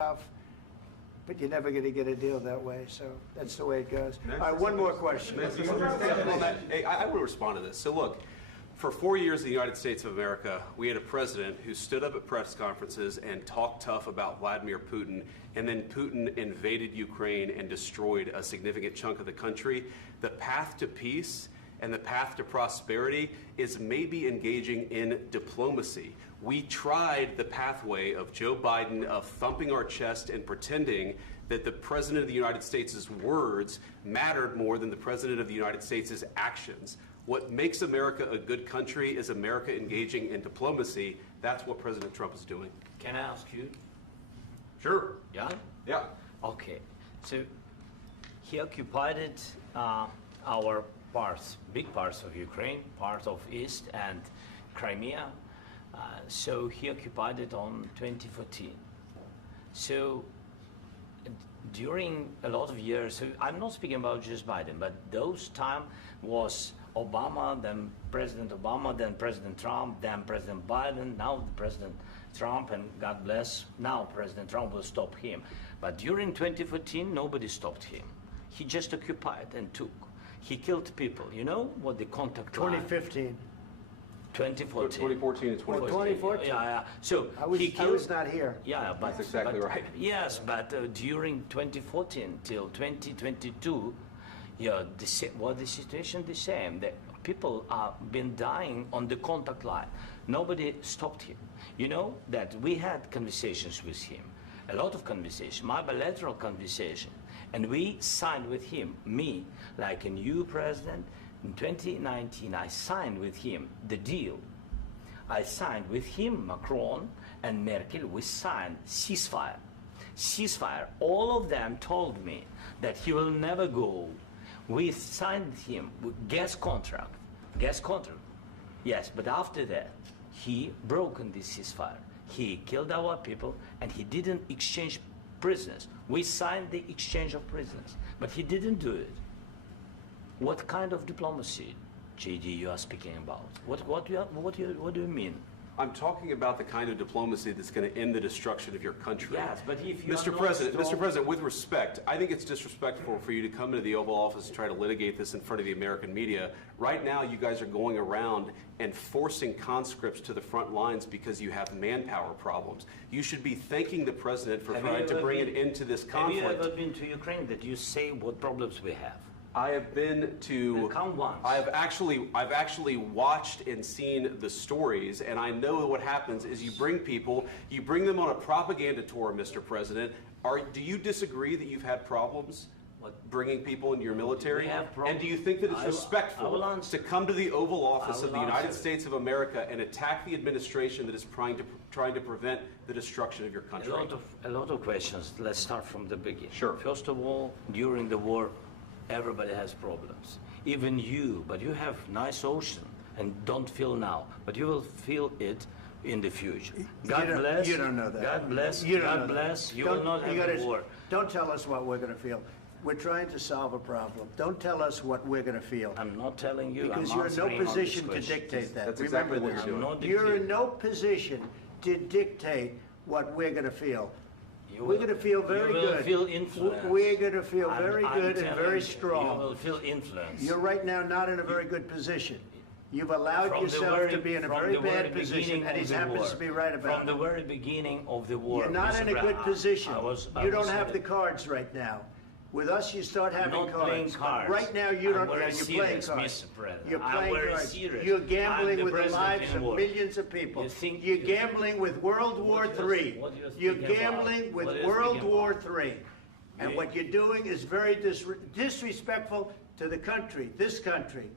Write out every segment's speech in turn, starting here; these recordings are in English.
stuff, but you're never going to get a deal that way. So that's the way it goes. All right, one more question. I will respond to this. So look, for 4 years in the United States of America, we had a president who stood up at press conferences and talked tough about Vladimir Putin, and then Putin invaded Ukraine and destroyed a significant chunk of the country. The path to peace and the path to prosperity is maybe engaging in diplomacy. We tried the pathway of Joe Biden of thumping our chest and pretending that the President of the United States' words mattered more than the President of the United States' actions. What makes America a good country is America engaging in diplomacy. That's what President Trump is doing. Can I ask you? Sure. Yeah? Yeah. Okay. So he occupied our parts, big parts of Ukraine, part of East and Crimea. So he occupied it on 2014. So during a lot of years, so I'm not speaking about just Biden, but those time was Obama, then President Obama, then President Trump, then President Biden, now President Trump, and God bless, now President Trump will stop him. But during 2014, nobody stopped him. He just occupied and took. He killed people. You know what the contact 2015. 2014. 2014 and 2014. 2014. Yeah. So I was not here. Yeah, but that's exactly right. Yes, but during 2014 till 2022, yeah, the situation the same. The people are been dying on the contact line. Nobody stopped him. You know that we had conversations with him, a lot of conversation, my bilateral conversation, and we signed with him, me, like a new president. In 2019, I signed with him the deal. I signed with him, Macron and Merkel, we signed ceasefire. Ceasefire. All of them told me that he will never go. We signed him with gas contract. Gas contract. Yes, but after that, he broken this ceasefire. He killed our people and he didn't exchange prisoners. We signed the exchange of prisoners, but he didn't do it. What kind of diplomacy, JD, you are speaking about? What do you mean? I'm talking about the kind of diplomacy that's going to end the destruction of your country. Yes, but if you Mr. President, with respect, I think it's disrespectful for you to come into the Oval Office and try to litigate this in front of the American media. Right now, you guys are going around and forcing conscripts to the front lines because you have manpower problems. You should be thanking the President for trying to bring an end to this conflict. Have you ever been to Ukraine that you say what problems we have? I have been to. Come once. I've actually watched and seen the stories, and I know what happens is you bring people, you bring them on a propaganda tour, Mr. President. Do you disagree that you've had problems bringing people into your military? And do you think that it's respectful to come to the Oval Office of the United States of America and attack the administration that is trying to prevent the destruction of your country? A lot of questions. Let's start from the beginning. Sure. First of all, during the war, everybody has problems, even you, but you have nice ocean and don't feel now, but you will feel it in the future. God bless. You don't know that. God bless. God bless. You will not have a war. Don't tell us what we're going to feel. We're trying to solve a problem. Don't tell us what we're going to feel. I'm not telling you. Because you're in no position to dictate that. That's exactly what you're doing. You're in no position to dictate what we're going to feel. We're going to feel very good. You will feel influence. We're going to feel very good and very strong. You will feel influence. You're right now not in a very good position. You've allowed yourself to be in a very bad position, and he happens to be right about it. From the very beginning of the war. You're not in a good position. You don't have the cards right now. With us, you start having cards. Right now, you don't. You're playing cards. You're playing cards. You're gambling with the lives of millions of people. You're gambling with World War III. You're gambling with World War III. And what you're doing is very disrespectful to the country, this country.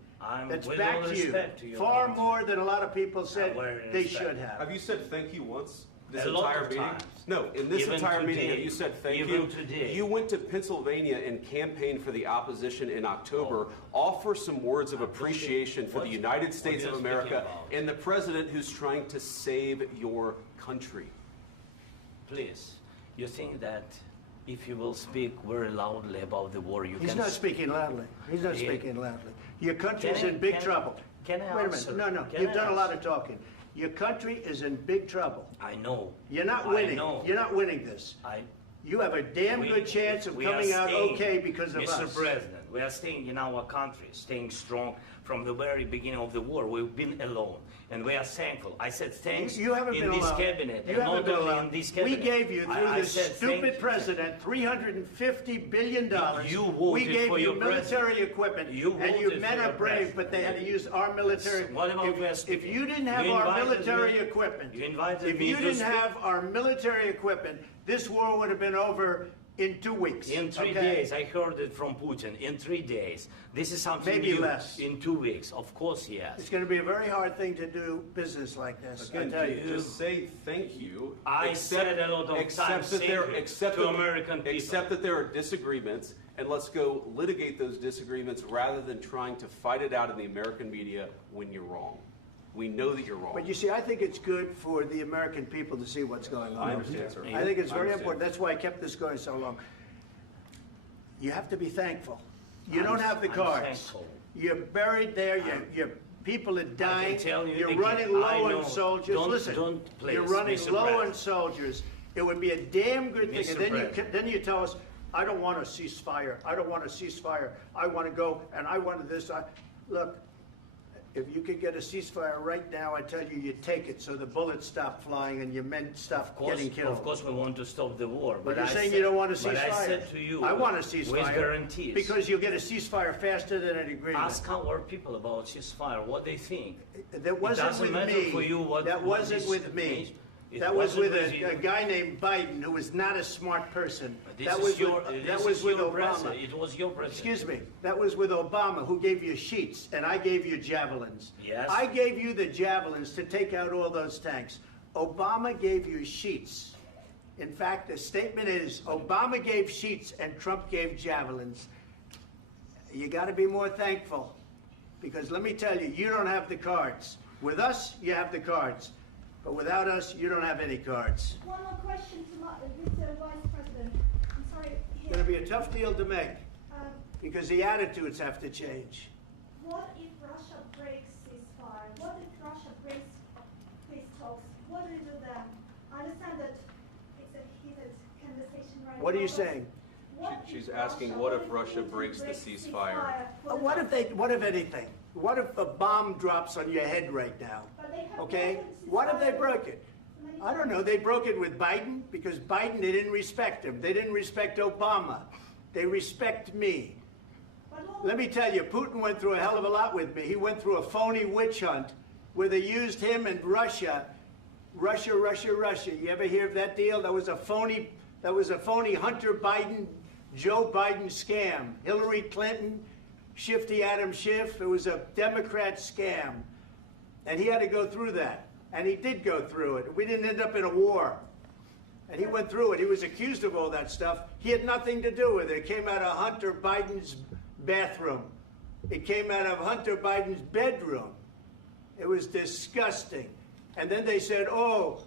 That's back to you. Far more than a lot of people said they should have. Have you said thank you once? This entire meeting? No, in this entire meeting, have you said thank you? You went to Pennsylvania and campaigned for the opposition in October. Offer some words of appreciation for the United States of America and the president who's trying to save your country. Please, you think that if you will speak very loudly about the war, you can... He's not speaking loudly. He's not speaking loudly. Your country's in big trouble. Can I Wait a minute. No. You've done a lot of talking. Your country is in big trouble. I know. You're not winning. I know. You're not winning this. You have a damn good chance of coming out okay because of us. Mr. President, we are staying in our country, staying strong from the very beginning of the war. We've been alone, and we are thankful. I said thanks you haven't in been this alone. cabinet, You and haven't not been only alone. in this cabinet. We gave you, through I this said stupid president, $350 billion. You voted we gave for you your military president. equipment, and voted you for men your are brave, president. but they had to use our military. What about West? If you didn't have You our invited military me- equipment, You invited if me you to didn't speak. have our military equipment, this war would have been over in 2 weeks. In 3 okay? days, I heard it from Putin. In 3 days, this is something Maybe new. less. In 2 weeks, of course, yes. It's going to be a very hard thing to do business like this. I Again, tell you. just say thank you. I said a lot of times thank you to American people. Accept that there are disagreements, and let's go litigate those disagreements rather than trying to fight it out in the American media when you're wrong. We know that you're wrong. But you see, I think it's good for the American people to see what's going on. I understand, sir. I think it's I very understand. important. That's why I kept this going so long. You have to be thankful. You don't have the I'm cards. thankful. You're buried there. Your people are dying. tell you You're again, running I low know. on soldiers. Don't- Listen, don't please, you're running Mr. low on President. soldiers. It would be a damn good thing. Mr. And then President. then you tell us, I don't want a ceasefire. I don't want a ceasefire. I want to go and I wanted this. Look, if you could get a ceasefire right now, I tell you, you take it so the bullets stop flying and your men stop getting killed. Of course, we want to stop the war. But But you're I saying said, you don't want a ceasefire. But I said to you, I want a ceasefire. with guarantees. Because you'll get a ceasefire faster than an agreement. Ask our people about ceasefire, what they think. That wasn't doesn't with matter me. for you what- That what wasn't this with me. means. It That was wasn't with with you. a guy named Biden, who was not a smart person. This That is was your, with, this that was is with your Obama. president. It was your president. Excuse me. That was with Obama, who gave you sheets, and I gave you javelins. Yes. I gave you the javelins to take out all those tanks. Obama gave you sheets. In fact, the statement is, Obama gave sheets and Trump gave javelins. You got to be more thankful, because let me tell you, you don't have the cards. With us, you have the cards. But without us, you don't have any cards. One more question to Mr. Vice President. I'm sorry. It's going to be a tough deal to make, Um, because the attitudes have to change. what if Russia breaks ceasefire? What if Russia breaks peace talks? What do you do then? I understand that it's a heated conversation right now. What are you but saying? what She's if asking, what if Russia breaks the ceasefire? What if anything? What if a bomb drops on your head right now? But they have Okay? broken What if they ceasefire broke it? many I don't times. know. They broke it with Biden, because Biden, they didn't respect him. They didn't respect Obama. They respect me. But all- Let me tell you, Putin went through a hell of a lot with me. He went through a phony witch hunt where they used him and Russia. Russia. You ever hear of that deal? That was a phony Hunter Biden, Joe Biden scam. Hillary Clinton, Shifty Adam Schiff. It was a Democrat scam. And he had to go through that. And he did go through it. We didn't end up in a war. And he went through it. He was accused of all that stuff. He had nothing to do with it. It came out of Hunter Biden's bathroom. It came out of Hunter Biden's bedroom. It was disgusting. And then they said, oh,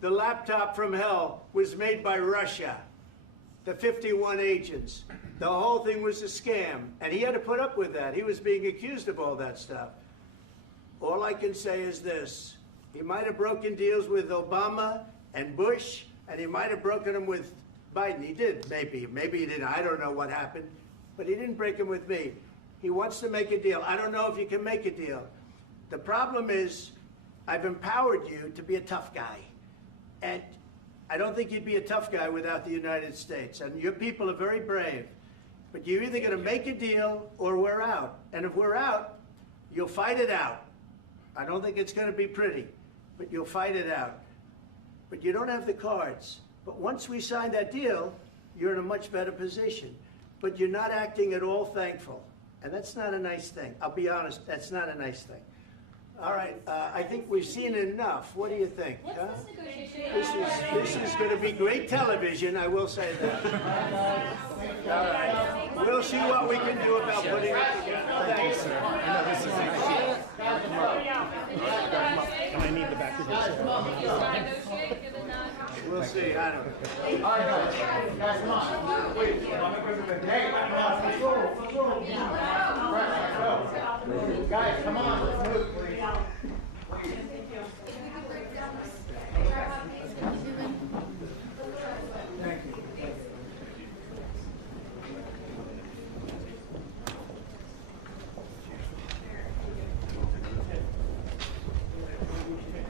the laptop from hell was made by Russia. The 51 agents. The whole thing was a scam. And he had to put up with that. He was being accused of all that stuff. All I can say is this. He might have broken deals with Obama and Bush, and he might have broken them with Biden. He did, maybe. Maybe he didn't. I don't know what happened. But he didn't break them with me. He wants to make a deal. I don't know if you can make a deal. The problem is, I've empowered you to be a tough guy. And I don't think you'd be a tough guy without the United States. And your people are very brave. But you're either going to make a deal or we're out. And if we're out, you'll fight it out. I don't think it's going to be pretty, but you'll fight it out. But you don't have the cards. But once we sign that deal, you're in a much better position. But you're not acting at all thankful. And that's not a nice thing. I'll be honest, that's not a nice thing. All right, I think we've seen enough. What do you think? What's huh? this negotiation? This is going to be great television, I will say that. All right. We'll see what we can do about putting it together. Thanks, sir. And I need the back of this. We'll see. I don't know. All right, guys, come on. Wait, hey, let's roll. Guys, come on, let's move, please.